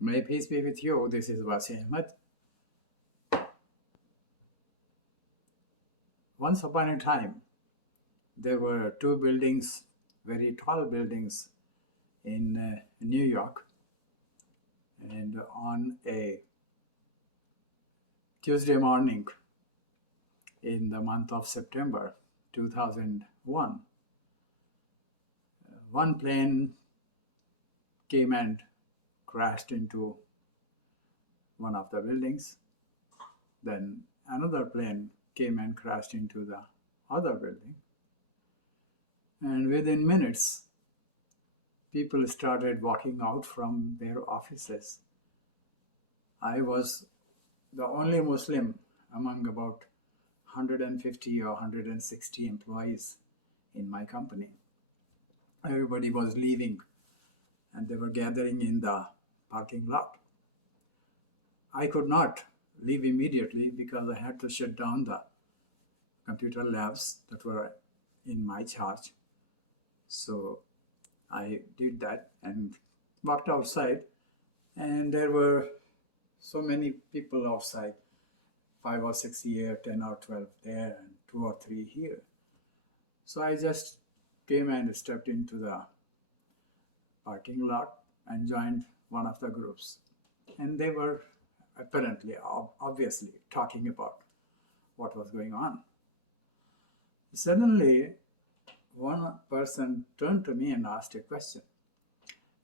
May peace be with you. This is Wasi Ahmed. Once upon a time, there were two buildings, very tall buildings in New York. And on a Tuesday morning in the month of September 2001, one plane came and crashed into one of the buildings. Then another plane came and crashed into the other building. And within minutes, people started walking out from their offices. I was the only Muslim among about 150 or 160 employees in my company. Everybody was leaving and they were gathering in the parking lot. I could not leave immediately because I had to shut down the computer labs that were in my charge. So I did that and walked outside, and there were so many people outside, 5 or 6 here, 10 or 12 there, and 2 or 3 here. So I just came and stepped into the parking lot and joined one of the groups. And they were apparently, obviously, talking about what was going on. Suddenly, one person turned to me and asked a question.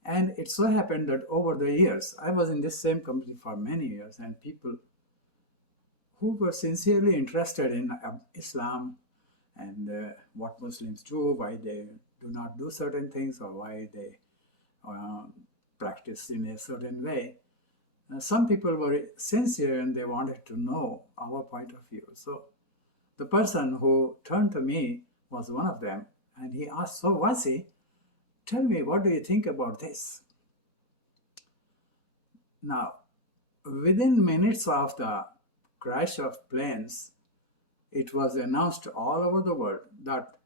And it so happened that over the years, I was in this same company for many years, and people who were sincerely interested in Islam and what Muslims do, why they do not do certain things, or why they practice in a certain way. Some people were sincere and they wanted to know our point of view. So the person who turned to me was one of them, and he asked, "So Wasi, tell me, what do you think about this?" Now, within minutes of the crash of planes, it was announced all over the world that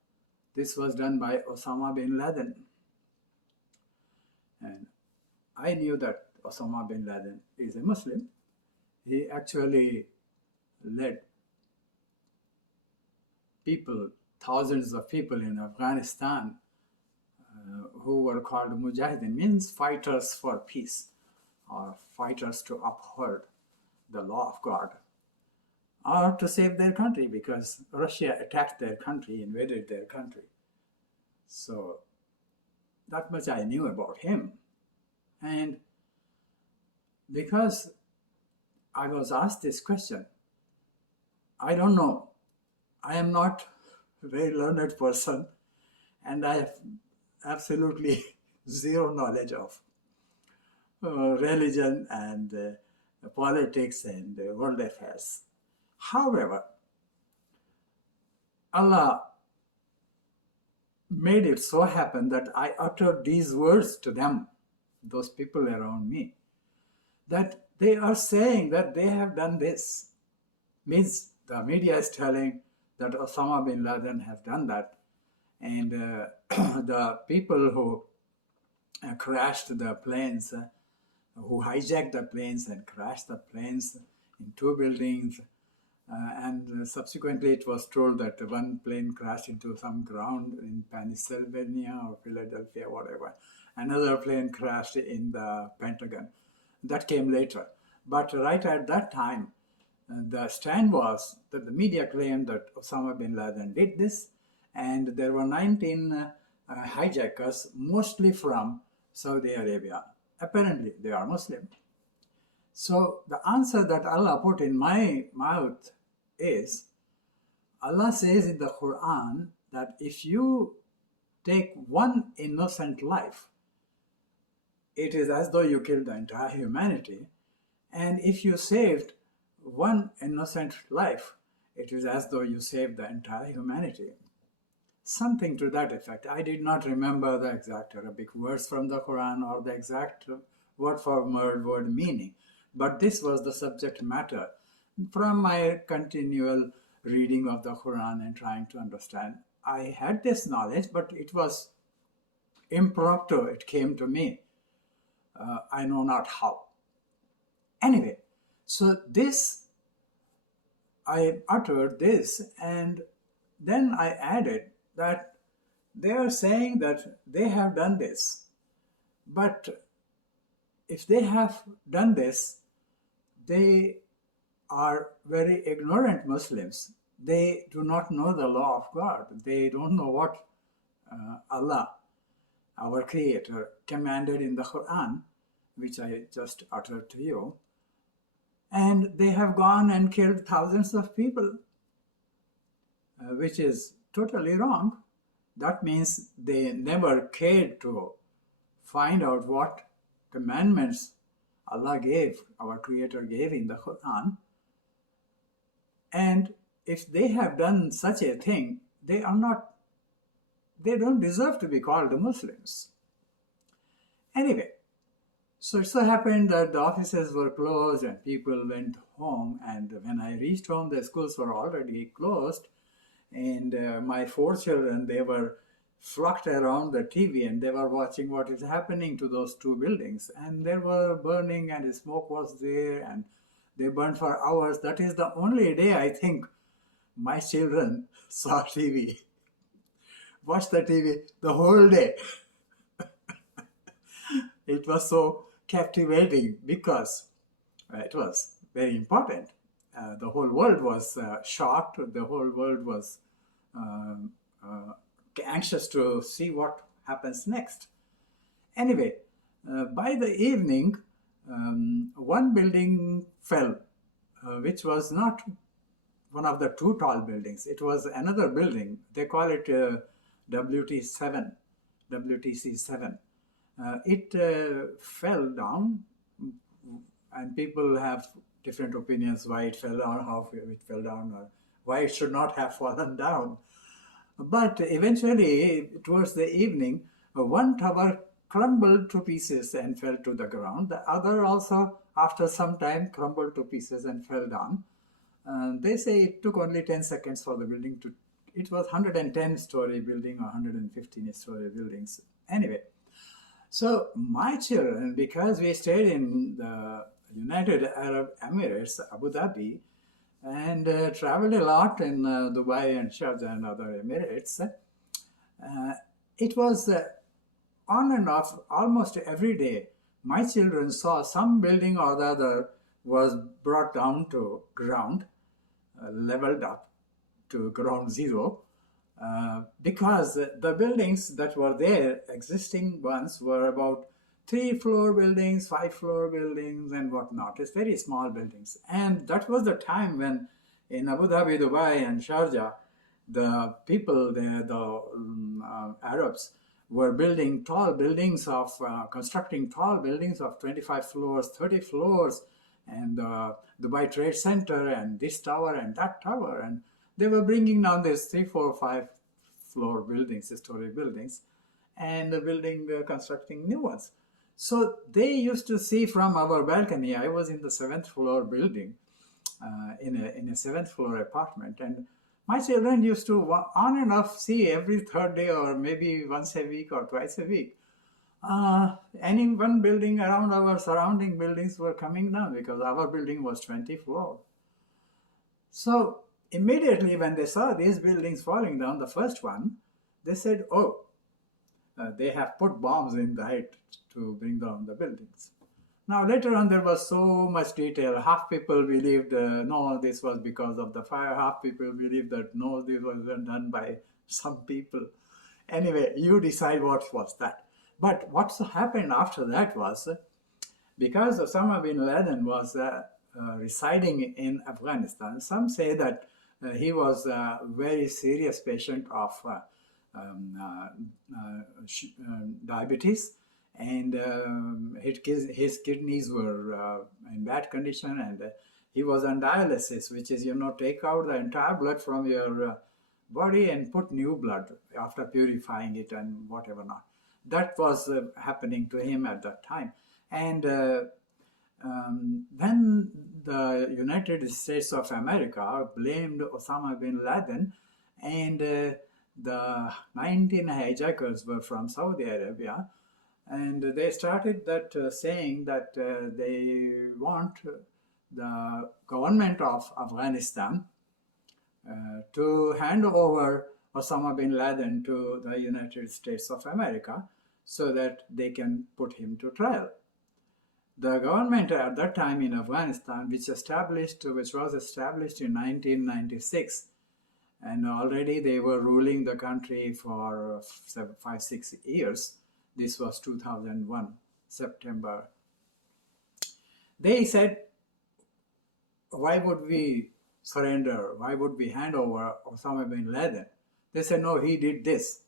this was done by Osama bin Laden. And I knew that Osama bin Laden is a Muslim. He actually led people, thousands of people in Afghanistan who were called Mujahideen, means fighters for peace or fighters to uphold the law of God or to save their country, because Russia attacked their country, invaded their country. So that much I knew about him. And because I was asked this question, I don't know. I am not a very learned person, and I have absolutely zero knowledge of religion and politics and world affairs. However, Allah made it so happen that I uttered these words to them, those people around me, that they are saying that they have done this. Means the media is telling that Osama bin Laden has done that, and the people who crashed the planes, who hijacked the planes and crashed the planes in 2 buildings, and subsequently it was told that one plane crashed into some ground in Pennsylvania or Philadelphia, whatever. Another plane crashed in the Pentagon. That came later. But right at that time, the stand was that the media claimed that Osama bin Laden did this, and there were 19 hijackers, mostly from Saudi Arabia. Apparently, they are Muslim. So the answer that Allah put in my mouth is, Allah says in the Quran that if you take one innocent life, it is as though you killed the entire humanity. And if you saved one innocent life, it is as though you saved the entire humanity. Something to that effect. I did not remember the exact Arabic words from the Quran or the exact word for word meaning, but this was the subject matter from my continual reading of the Quran and trying to understand. I had this knowledge, but it was impromptu. It came to me. I know not how. Anyway, so this, I uttered this, and then I added that they are saying that they have done this. But if they have done this, they are very ignorant Muslims. They do not know the law of God. They don't know what Allah, our Creator, commanded in the Quran, which I just uttered to you. And they have gone and killed thousands of people, which is totally wrong. That means they never cared to find out what commandments Allah gave, our Creator gave in the Quran. And if they have done such a thing, they don't deserve to be called Muslims. Anyway, so it so happened that the offices were closed and people went home. And when I reached home, the schools were already closed. And my 4 children, they were flocked around the TV and they were watching what is happening to those 2 buildings. And they were burning and the smoke was there and they burned for hours. That is the only day I think my children saw TV, watched the TV the whole day. It was so captivating because it was very important. The whole world was shocked. The whole world was anxious to see what happens next. Anyway, by the evening, one building fell, which was not one of the 2 tall buildings. It was another building. They call it WT7, WTC7. It fell down, and people have different opinions why it fell down, how it fell down, or why it should not have fallen down. But eventually, towards the evening, one tower crumbled to pieces and fell to the ground. The other also, after some time, crumbled to pieces and fell down. They say it took only 10 seconds for the building to, it was 110-story building or 115-story buildings. Anyway, so my children, because we stayed in the United Arab Emirates, Abu Dhabi, and traveled a lot in Dubai and Sharjah and other Emirates, it was on and off almost every day. My children saw some building or the other was brought down to ground, leveled up to ground zero, because the buildings that were there, existing ones, were about 3-floor buildings, 5-floor buildings, and whatnot. It's very small buildings. And that was the time when in Abu Dhabi, Dubai, and Sharjah, the people there, the Arabs, were building tall buildings of, constructing tall buildings of 25 floors, 30 floors, and Dubai Trade Center, and this tower and that tower. And they were bringing down these 3, 4, 5-floor buildings, story buildings, and constructing new ones. So they used to see from our balcony. I was in the 7th-floor building, in a 7th-floor apartment, and my children used to on and off see every 3rd day or maybe once a week or twice a week. Any one building around our surrounding buildings were coming down because our building was 20 floors. So immediately when they saw these buildings falling down, the first one, they said, oh, they have put bombs in the height to bring down the buildings. Now later on there was so much detail. Half people believed, no, this was because of the fire. Half people believed that, no, this was done by some people. Anyway, you decide what was that. But what happened after that was, because Osama bin Laden was residing in Afghanistan, some say that he was a very serious patient of diabetes, and his kidneys were in bad condition, and he was on dialysis, which is, take out the entire blood from your body and put new blood after purifying it and whatever not. That was happening to him at that time. And then the United States of America blamed Osama bin Laden, and the 19 hijackers were from Saudi Arabia, And they started that saying that they want the government of Afghanistan to hand over Osama bin Laden to the United States of America so that they can put him to trial. The government at that time in Afghanistan, which was established in 1996, and already they were ruling the country for 5-6 years. This was 2001, September. They said, why would we surrender? Why would we hand over Osama bin Laden? They said, no, he did this.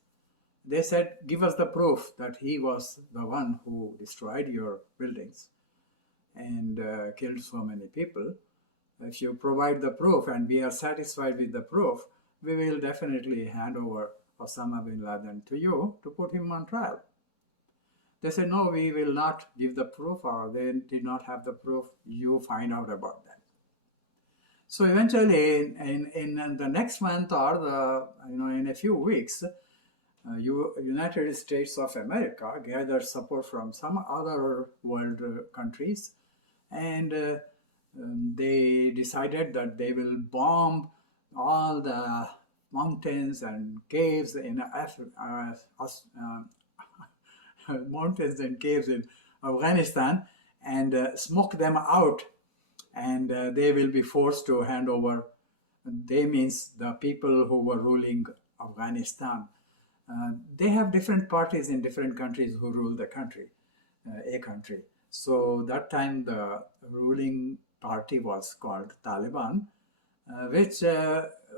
They said, give us the proof that he was the one who destroyed your buildings and killed so many people. If you provide the proof and we are satisfied with the proof, we will definitely hand over Osama bin Laden to you to put him on trial. They said, no, we will not give the proof, or they did not have the proof. You find out about that. So eventually, in the next month or in a few weeks, United States of America gathered support from some other world countries, and they decided that they will bomb all the mountains and caves in mountains and caves in Afghanistan and smoke them out, and they will be forced to hand over. They means the people who were ruling Afghanistan. They have different parties in different countries who rule the country, a country. So that time the ruling party was called Taliban, which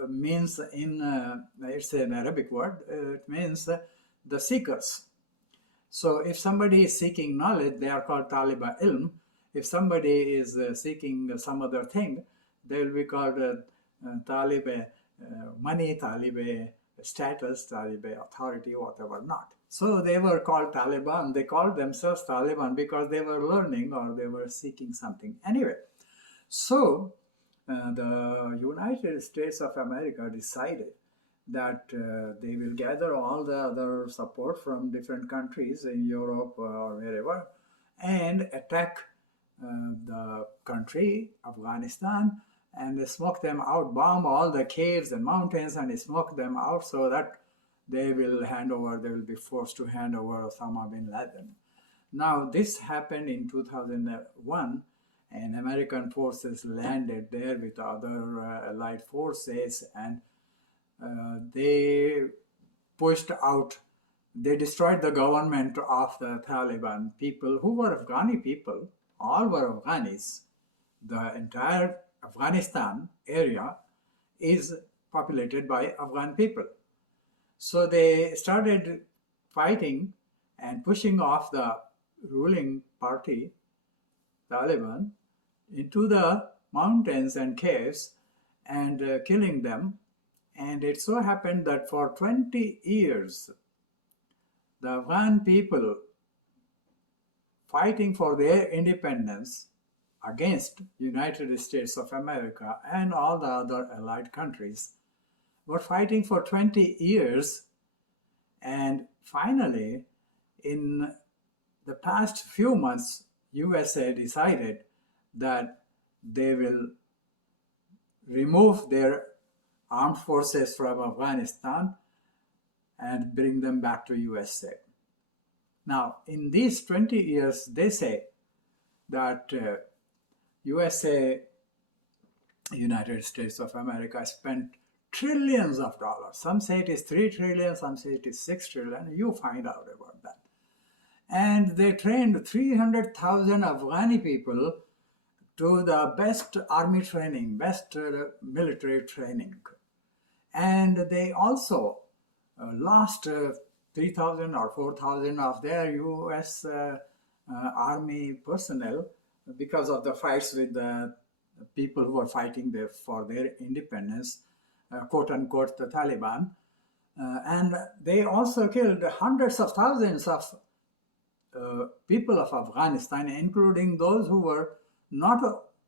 means it's an Arabic word, it means the seekers. So if somebody is seeking knowledge, they are called Taliba Ilm. If somebody is seeking some other thing, they will be called Taliba money, Taliba status, Taliban authority, whatever not. So they were called Taliban. They called themselves Taliban because they were learning or they were seeking something. Anyway, so the United States of America decided that they will gather all the other support from different countries in Europe or wherever and attack the country, Afghanistan, and smoke them out, bomb all the caves and mountains and smoke them out so that they will be forced to hand over Osama bin Laden. Now, this happened in 2001, and American forces landed there with other allied forces, and they pushed out, they destroyed the government of the Taliban people who were Afghani people, all were Afghanis. The entire Afghanistan area is populated by Afghan people. So they started fighting and pushing off the ruling party, Taliban, into the mountains and caves and killing them. And it so happened that for 20 years, the Afghan people fighting for their independence against United States of America and all the other allied countries were fighting for 20 years. And finally, in the past few months, USA decided that they will remove their armed forces from Afghanistan and bring them back to USA. Now, in these 20 years, they say that USA, United States of America, spent trillions of dollars. Some say it is 3 trillion, some say it is 6 trillion. You find out about that. And they trained 300,000 Afghani people to the best army training, best military training. And they also lost 3,000 or 4,000 of their US army personnel because of the fights with the people who were fighting for their independence, quote unquote, the Taliban. And they also killed hundreds of thousands of people of Afghanistan, including those who were not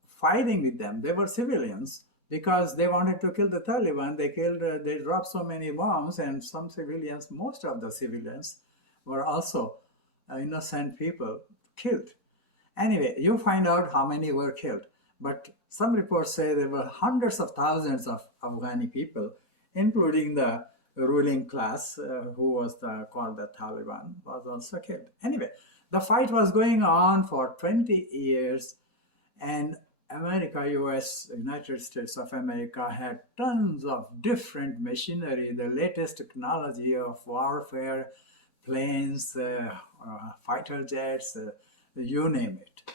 fighting with them. They were civilians because they wanted to kill the Taliban. They dropped so many bombs, and some civilians, most of the civilians, were also innocent people killed. Anyway, you find out how many were killed. But some reports say there were hundreds of thousands of Afghani people, including the ruling class, who was called the Taliban, was also killed. Anyway, the fight was going on for 20 years, and America, US, United States of America had tons of different machinery, the latest technology of warfare, planes, fighter jets, you name it.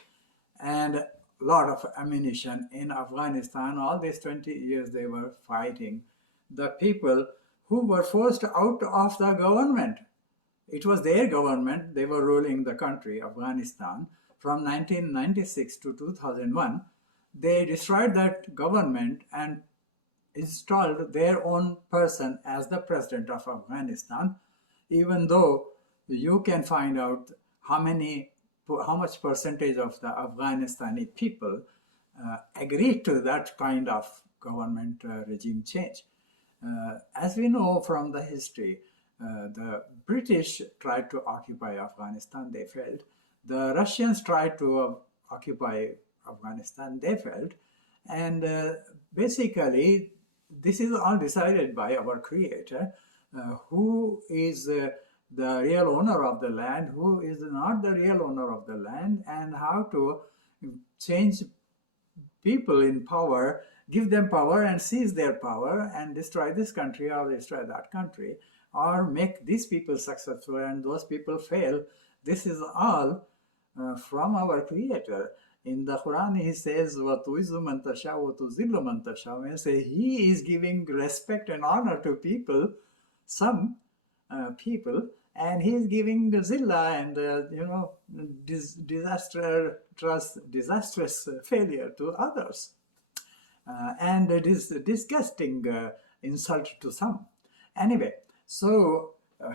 And a lot of ammunition in Afghanistan. All these 20 years they were fighting the people who were forced out of the government. It was their government, they were ruling the country, Afghanistan, from 1996 to 2001. They destroyed that government and installed their own person as the president of Afghanistan, even though you can find out how much percentage of the Afghanistani people agreed to that kind of government regime change. As we know from the history, the British tried to occupy Afghanistan, they failed. The Russians tried to occupy Afghanistan, they failed. And basically, this is all decided by our Creator, who is the real owner of the land, who is not the real owner of the land, and how to change people in power, give them power and seize their power and destroy this country or destroy that country, or make these people successful and those people fail. This is all from our Creator. In the Quran, he says, وَتُعِزُّ مَن تَشَاءُ وَتُذِلُّ مَن تَشَاءُ. Means he is giving respect and honor to people, some people, and he is giving the zillah and disastrous failure to others, and it is a disgusting insult to some. Anyway, so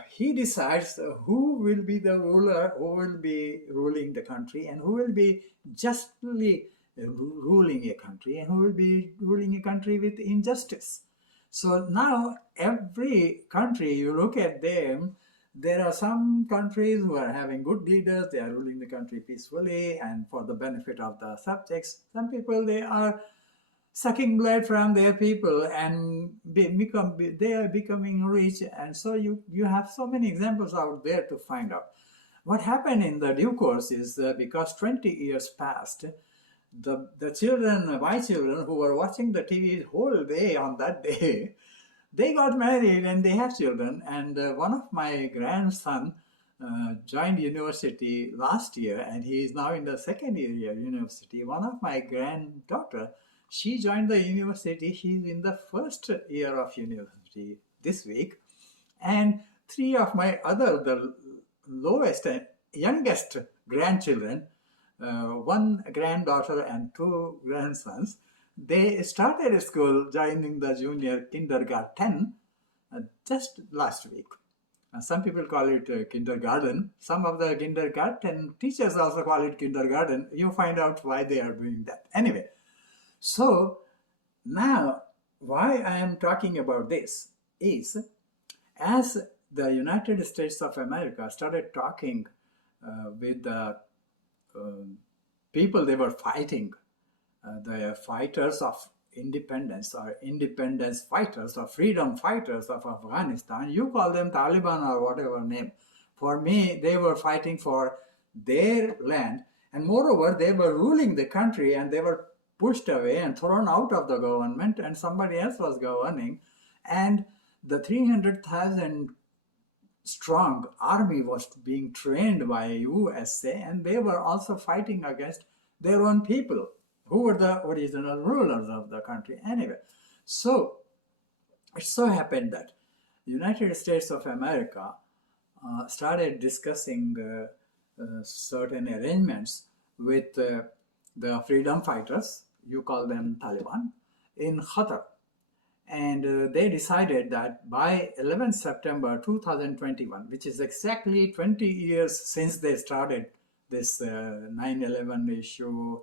he decides who will be the ruler, who will be ruling the country, and who will be justly ruling a country, and who will be ruling a country with injustice. So now every country, you look at them, there are some countries who are having good leaders, they are ruling the country peacefully and for the benefit of the subjects. Some people, they are sucking blood from their people and they are becoming rich. And so you have so many examples out there to find out. What happened in the due course is because 20 years passed, the children, my children, who were watching the TV whole day on that day, they got married and they have children. And one of my grandson joined university last year, and he is now in the second year of university. One of my granddaughter, she joined the university. She's in the first year of university this week. And three of my the lowest and youngest grandchildren, one granddaughter and two grandsons, they started school, joining the junior kindergarten just last week. Some people call it kindergarten. Some of the kindergarten teachers also call it kindergarten. You find out why they are doing that. Anyway, so now why I am talking about this is, as the United States of America started talking with the people they were fighting, the fighters of independence or independence fighters or freedom fighters of Afghanistan, you call them Taliban or whatever name. For me, they were fighting for their land, and moreover, they were ruling the country and they were pushed away and thrown out of the government, and somebody else was governing, and the 300,000 strong army was being trained by USA, and they were also fighting against their own people, who were the original rulers of the country. Anyway, so it so happened that United States of America started discussing certain arrangements with the freedom fighters, you call them Taliban, in Qatar. And they decided that by 11th September 2021, which is exactly 20 years since they started this 9/11 issue,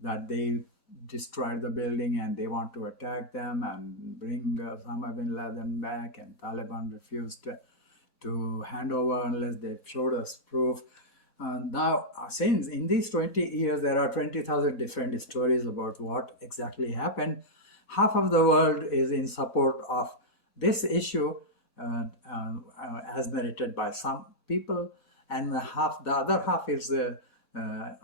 that they destroyed the building and they want to attack them and bring Osama bin Laden back, and Taliban refused to hand over unless they showed us proof. Now, since in these 20 years, there are 20,000 different stories about what exactly happened. Half of the world is in support of this issue, as narrated by some people, and the other half is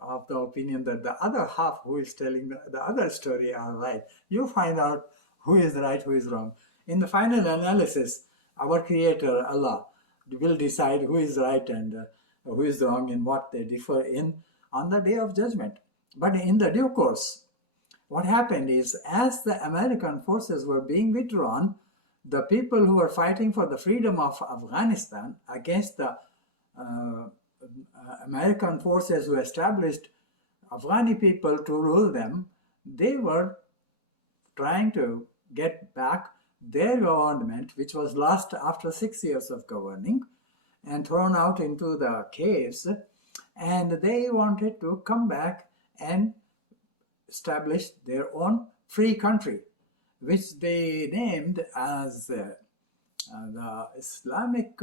of the opinion that the other half who is telling the other story are right. You find out who is right, who is wrong. In the final analysis, our Creator, Allah, will decide who is right and who is wrong and what they differ in on the day of judgment. But in the due course, what happened is, as the American forces were being withdrawn, the people who were fighting for the freedom of Afghanistan against the American forces who established Afghani people to rule them, they were trying to get back their government, which was lost after 6 years of governing and thrown out into the caves, and they wanted to come back and establish their own free country, which they named as the Islamic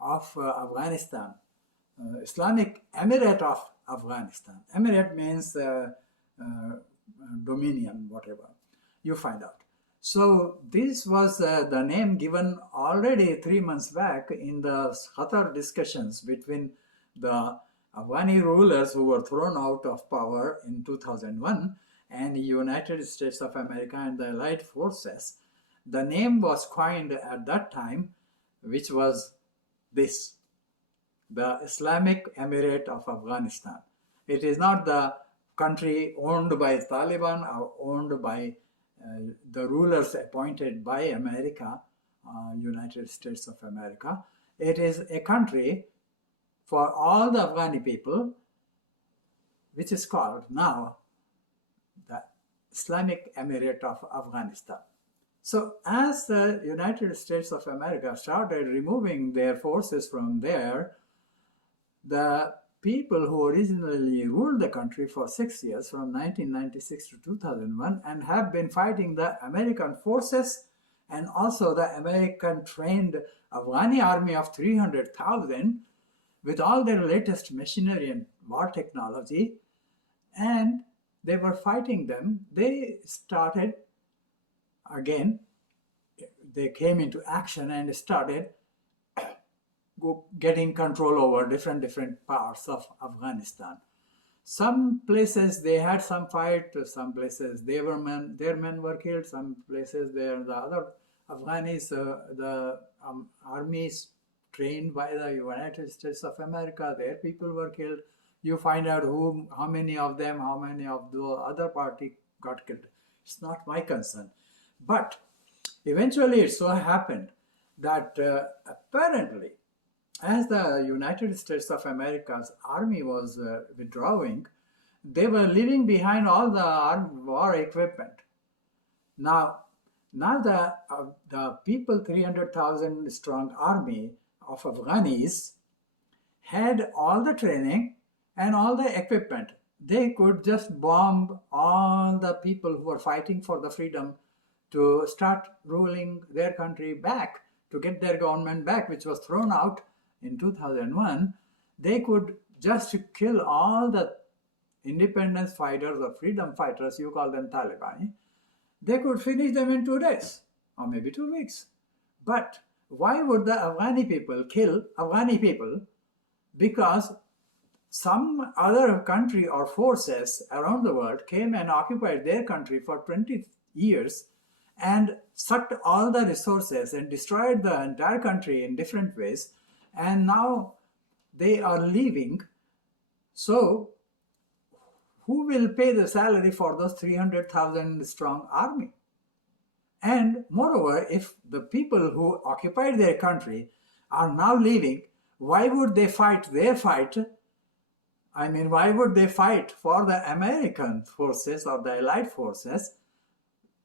of Afghanistan, Islamic Emirate of Afghanistan. Emirate means dominion, whatever. You find out. So this was the name given already 3 months back in the Qatar discussions between the Afghani rulers who were thrown out of power in 2001 and the United States of America and the Allied forces. The name was coined at that time, which was this, the Islamic Emirate of Afghanistan. It is not the country owned by Taliban or owned by the rulers appointed by America, United States of America. It is a country for all the Afghani people, which is called now the Islamic Emirate of Afghanistan. So as the United States of America started removing their forces from there, the people who originally ruled the country for 6 years, from 1996 to 2001, and have been fighting the American forces and also the American-trained Afghani army of 300,000 with all their latest machinery and war technology, and they were fighting them. They started again, they came into action and started getting control over different parts of Afghanistan. Some places they had some fight, some places their men were killed, some places the other Afghanis, the armies trained by the United States of America, their people were killed. You find out how many of them, how many of the other party got killed. It's not my concern. But eventually it so happened that apparently, as the United States of America's army was withdrawing, they were leaving behind all the war equipment. Now the people, 300,000 strong army of Afghanis, had all the training and all the equipment. They could just bomb all the people who were fighting for the freedom to start ruling their country back, to get their government back, which was thrown out in 2001. They could just kill all the independence fighters or freedom fighters, you call them Taliban. They could finish them in 2 days or maybe 2 weeks. But why would the Afghani people kill Afghani people? Because some other country or forces around the world came and occupied their country for 20 years and sucked all the resources and destroyed the entire country in different ways, and now they are leaving. So who will pay the salary for those 300,000 strong army? And moreover, if the people who occupied their country are now leaving, why would they fight their fight? I mean, why would they fight for the American forces or the Allied forces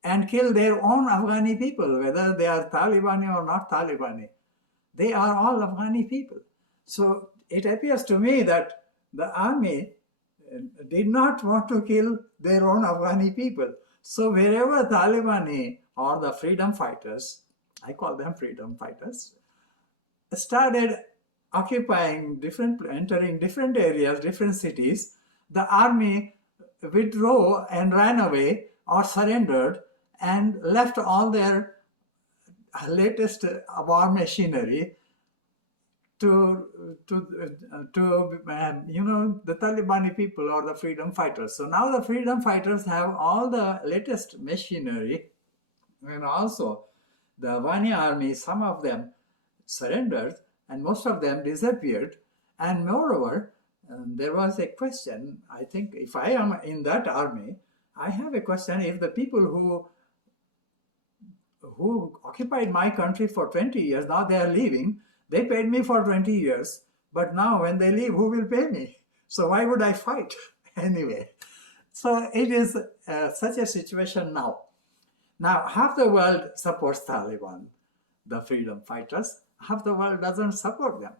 and kill their own Afghani people, whether they are Talibani or not Talibani? They are all Afghani people. So it appears to me that the army did not want to kill their own Afghani people. So wherever Talibani or the freedom fighters, I call them freedom fighters, started entering different areas, different cities, the army withdrew and ran away or surrendered and left all their latest war machinery to the Talibani people or the freedom fighters. So now the freedom fighters have all the latest machinery, and also the Afghani army, some of them surrendered and most of them disappeared. And moreover, there was a question, I think if I am in that army, I have a question if the people who occupied my country for 20 years, now they are leaving, they paid me for 20 years, but now when they leave, who will pay me? So why would I fight anyway? So it is such a situation now. Now, half the world supports Taliban, the freedom fighters. Half the world doesn't support them.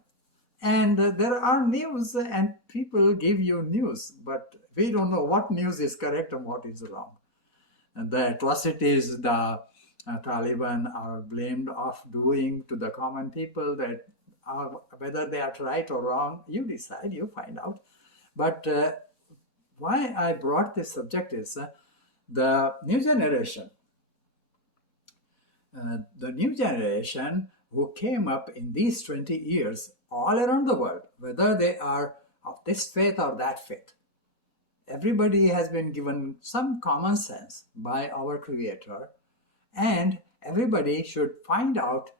And there are news and people give you news, but we don't know what news is correct and what is wrong. And the atrocities the Taliban are blamed of doing to the common people, that whether they are right or wrong, you decide, you find out. But why I brought this subject is the new generation. The new generation who came up in these 20 years all around the world, whether they are of this faith or that faith, everybody has been given some common sense by our Creator, and everybody should find out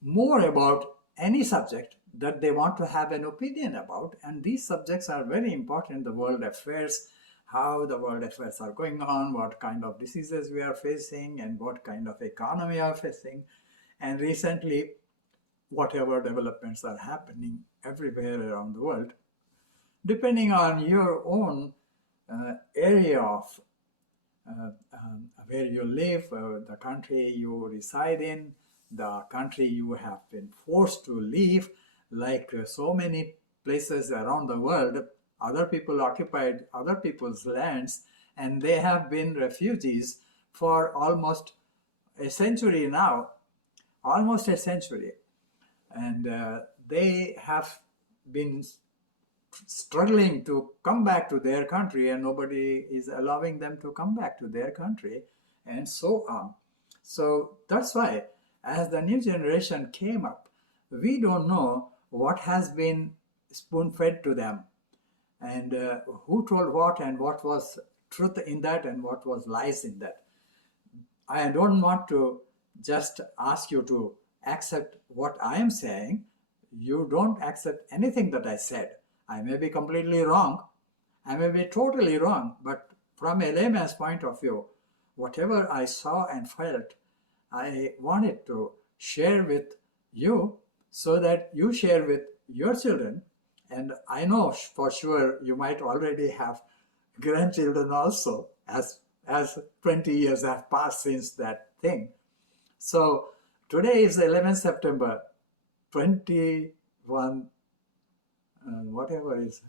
more about any subject that they want to have an opinion about. And these subjects are very important in the world affairs, how the world affairs are going on, what kind of diseases we are facing, and what kind of economy we are facing. And recently, whatever developments are happening everywhere around the world, depending on your own area of where you live, the country you reside in, the country you have been forced to leave, like so many places around the world, other people occupied other people's lands, and they have been refugees for almost a century now, almost a century. And they have been struggling to come back to their country, and nobody is allowing them to come back to their country, and so on. So that's why, as the new generation came up, we don't know what has been spoon-fed to them, and who told what, and what was truth in that, and what was lies in that. I don't want to just ask you to accept what I am saying. You don't accept anything that I said. I may be completely wrong. I may be totally wrong. But from a layman's point of view, whatever I saw and felt, I wanted to share with you so that you share with your children. And I know for sure you might already have grandchildren also, as 20 years have passed since that thing. So today is 11th September 21, whatever is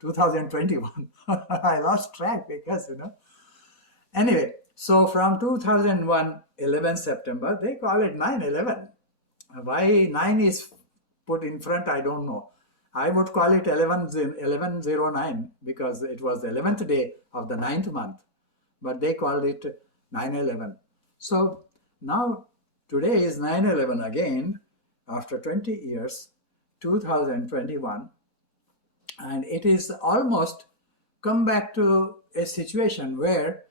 2021. I lost track because, Anyway, so from 2001, 11th September, they call it 9/11. Why 9 is put in front, I don't know. I would call it 1109 because it was the 11th day of the 9th month. But they called it 9/11. So now today is 9/11 again after 20 years, 2021. And it is almost come back to a situation where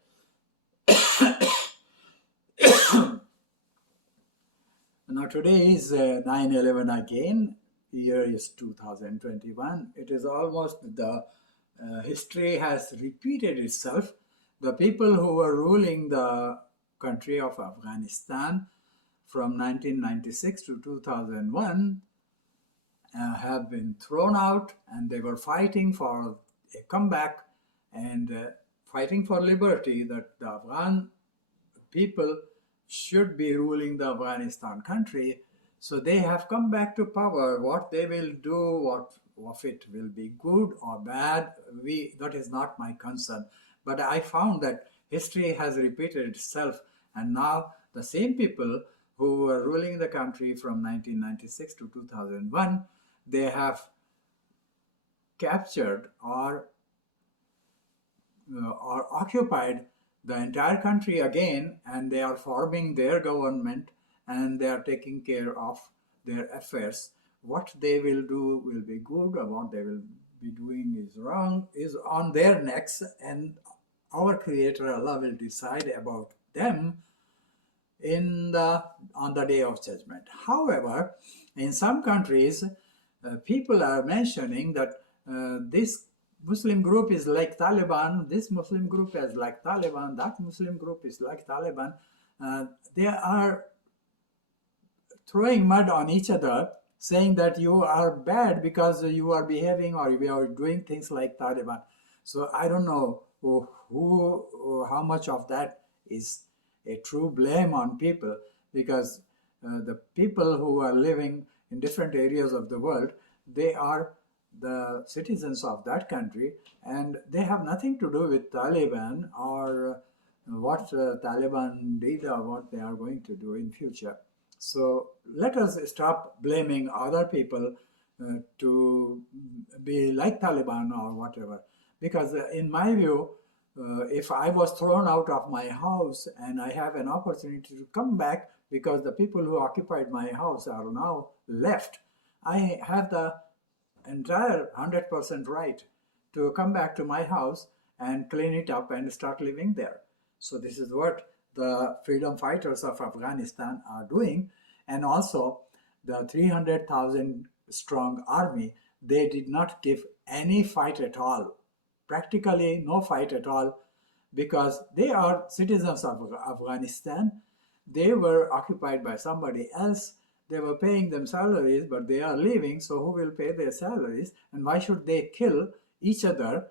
now today is 9/11 again, year is 2021. It is almost the history has repeated itself. The people who were ruling the country of Afghanistan from 1996 to 2001 have been thrown out, and they were fighting for a comeback and fighting for liberty, that the Afghan people should be ruling the Afghanistan country. So they have come back to power. What they will do, what of it will be good or bad, that is not my concern. But I found that history has repeated itself, and now the same people who were ruling the country from 1996 to 2001, they have captured or occupied the entire country again, and they are forming their government and they are taking care of their affairs. What they will do will be good, or what they will be doing is wrong, is on their necks, and our Creator Allah will decide about them on the day of judgment. However, in some countries, people are mentioning that this Muslim group is like Taliban, this Muslim group is like Taliban, that Muslim group is like Taliban. They are throwing mud on each other, saying that you are bad because you are behaving or you are doing things like Taliban. So I don't know how much of that is a true blame on people, because the people who are living in different areas of the world, they are the citizens of that country, and they have nothing to do with Taliban or what Taliban did or what they are going to do in future. So let us stop blaming other people to be like Taliban or whatever, because in my view, if I was thrown out of my house and I have an opportunity to come back because the people who occupied my house are now left, I have the entire 100% right to come back to my house and clean it up and start living there. So this is what the freedom fighters of Afghanistan are doing. And also the 300,000 strong army, they did not give any fight at all, practically no fight at all, because they are citizens of Afghanistan. They were occupied by somebody else. They were paying them salaries, but they are leaving, so who will pay their salaries? And why should they kill each other?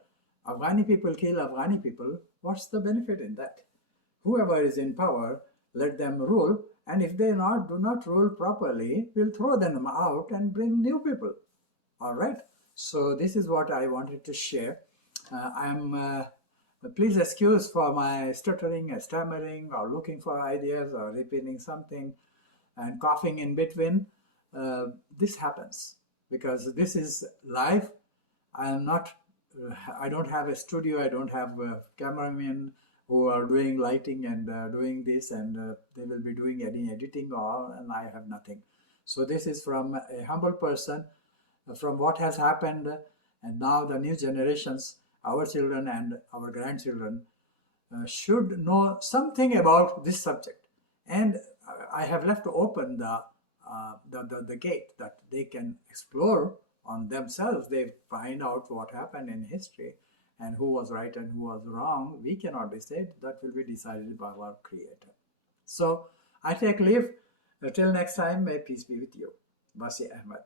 Afghani people kill Afghani people. What's the benefit in that? Whoever is in power, let them rule, and if they do not rule properly, we'll throw them out and bring new people. All right? So this is what I wanted to share. Please excuse for my stuttering, stammering, or looking for ideas, or repeating something and coughing in between. This happens because this is live. I don't have a studio. I don't have cameramen who are doing lighting and doing this, and they will be doing any editing, and I have nothing. So this is from a humble person, from what has happened, and now the new generations, our children and our grandchildren, should know something about this subject. And I have left open the gate that they can explore on themselves. They find out what happened in history and who was right and who was wrong. We cannot decide. That will be decided by our Creator. So I take leave. Till next time, may peace be with you. Wasi Ahmed.